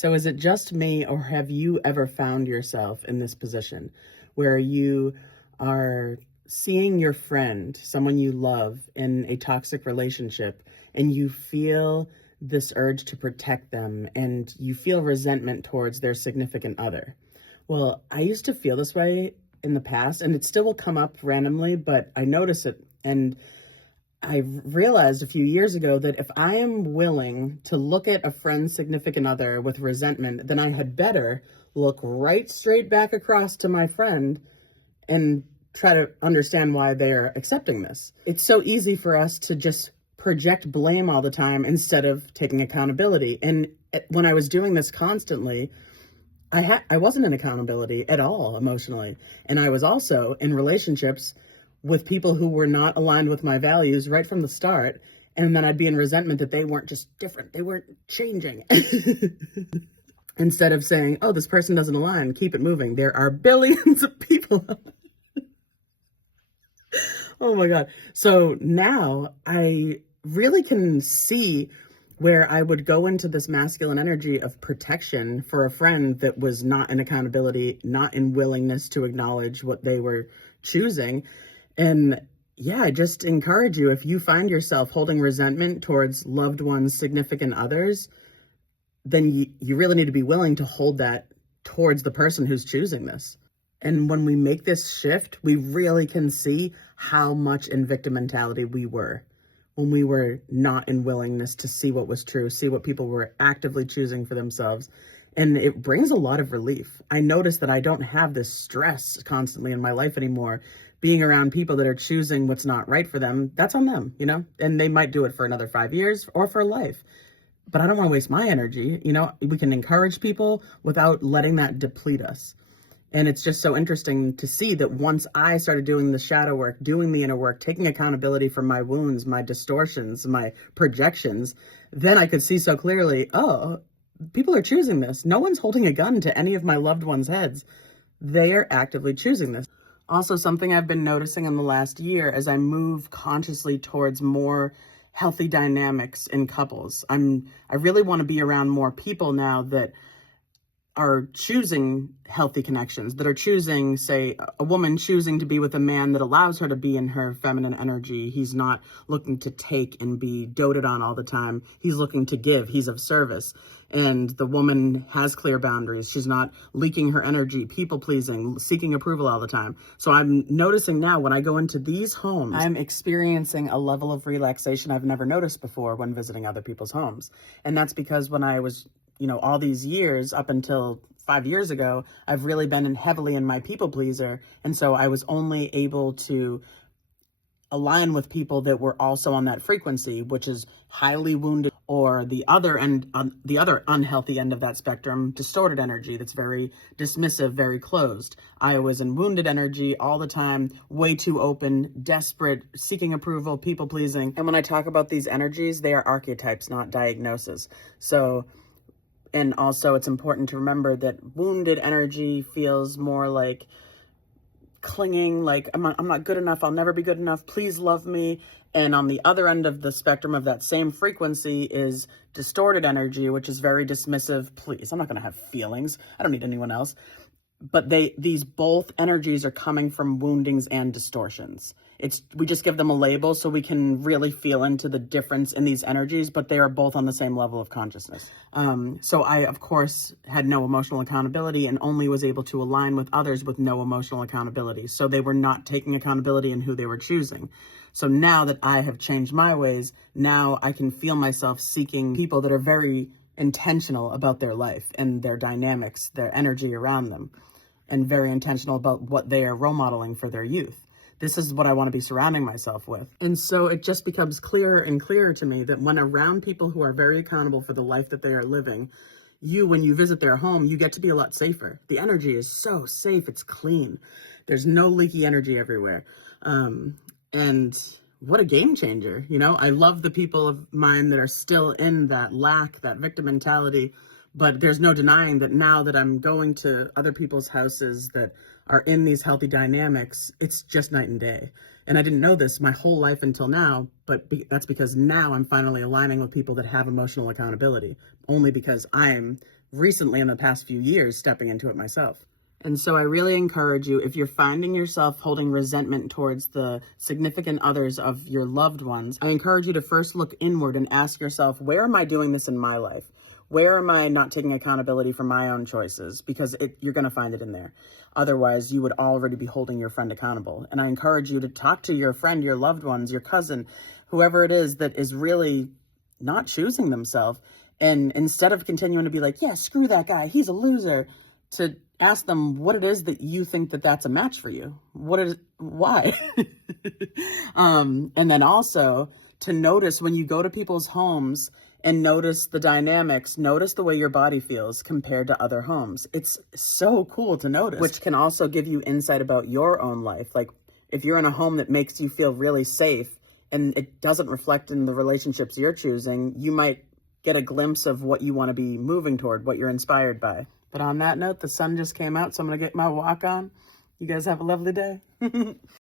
So is it just me, or have you ever found yourself in this position where you are seeing your friend, someone you love, in a toxic relationship, and you feel this urge to protect them and you feel resentment towards their significant other? Well, I used to feel this way in the past, and it still will come up randomly, but I notice it. And I realized a few years ago that if I am willing to look at a friend's significant other with resentment, then I had better look right straight back across to my friend and try to understand why they're accepting this. It's so easy for us to just project blame all the time instead of taking accountability. And when I was doing this constantly, I wasn't in accountability at all emotionally. And I was also in relationships with people who were not aligned with my values right from the start. And then I'd be in resentment that they weren't just different. They weren't changing. Instead of saying, oh, this person doesn't align, keep it moving. There are billions of people. Oh my God. So now I really can see where I would go into this masculine energy of protection for a friend that was not in accountability, not in willingness to acknowledge what they were choosing. And yeah, I just encourage you, if you find yourself holding resentment towards loved ones, significant others, then you really need to be willing to hold that towards the person who's choosing this. And when we make this shift, we really can see how much in victim mentality we were when we were not in willingness to see what was true, see what people were actively choosing for themselves. And it brings a lot of relief. I notice that I don't have this stress constantly in my life anymore. Being around people that are choosing what's not right for them, that's on them, and they might do it for another 5 years or for life. But I don't want to waste my energy. We can encourage people without letting that deplete us. And it's just so interesting to see that once I started doing the shadow work, doing the inner work, taking accountability for my wounds, my distortions, my projections, then I could see so clearly, oh, people are choosing this. No one's holding a gun to any of my loved ones' heads. They are actively choosing this. Also, something I've been noticing in the last year as I move consciously towards more healthy dynamics in couples. I really want to be around more people now that are choosing healthy connections, that are choosing, say, a woman choosing to be with a man that allows her to be in her feminine energy. He's not looking to take and be doted on all the time. He's looking to give. He's of service. And the woman has clear boundaries. She's not leaking her energy, people pleasing, seeking approval all the time. So I'm noticing now when I go into these homes, I'm experiencing a level of relaxation I've never noticed before when visiting other people's homes. And that's because when I was all these years up until 5 years ago, I've really been heavily in my people pleaser. And so I was only able to align with people that were also on that frequency, which is highly wounded, or the other end, the other unhealthy end of that spectrum, distorted energy that's very dismissive, very closed. I was in wounded energy all the time, way too open, desperate, seeking approval, people pleasing. And when I talk about these energies, they are archetypes, not diagnoses. And also it's important to remember that wounded energy feels more like clinging, like I'm not good enough, I'll never be good enough, please love me. And on the other end of the spectrum of that same frequency is distorted energy, which is very dismissive. Please, I'm not going to have feelings. I don't need anyone else. But these both energies are coming from woundings and distortions. We just give them a label so we can really feel into the difference in these energies, but they are both on the same level of consciousness. So I, of course, had no emotional accountability and only was able to align with others with no emotional accountability. So they were not taking accountability in who they were choosing. So now that I have changed my ways, now I can feel myself seeking people that are very intentional about their life and their dynamics, their energy around them, and very intentional about what they are role modeling for their youth. This is what I want to be surrounding myself with. And so it just becomes clearer and clearer to me that when around people who are very accountable for the life that they are living, when you visit their home, you get to be a lot safer. The energy is so safe, it's clean. There's no leaky energy everywhere. And what a game changer. I love the people of mine that are still in that lack, that victim mentality. But there's no denying that now that I'm going to other people's houses that are in these healthy dynamics, it's just night and day. And I didn't know this my whole life until now, but that's because now I'm finally aligning with people that have emotional accountability, only because I'm recently in the past few years stepping into it myself. And so I really encourage you, if you're finding yourself holding resentment towards the significant others of your loved ones, I encourage you to first look inward and ask yourself, where am I doing this in my life? Where am I not taking accountability for my own choices? Because you're going to find it in there. Otherwise, you would already be holding your friend accountable. And I encourage you to talk to your friend, your loved ones, your cousin, whoever it is that is really not choosing themselves. And instead of continuing to be like, yeah, screw that guy, he's a loser, to ask them what it is that you think that that's a match for you. Why? And then also to notice when you go to people's homes and notice the dynamics, notice the way your body feels compared to other homes. It's so cool to notice, which can also give you insight about your own life. Like if you're in a home that makes you feel really safe and it doesn't reflect in the relationships you're choosing, you might get a glimpse of what you want to be moving toward, what you're inspired by. But on that note, the sun just came out, so I'm going to get my walk on. You guys have a lovely day.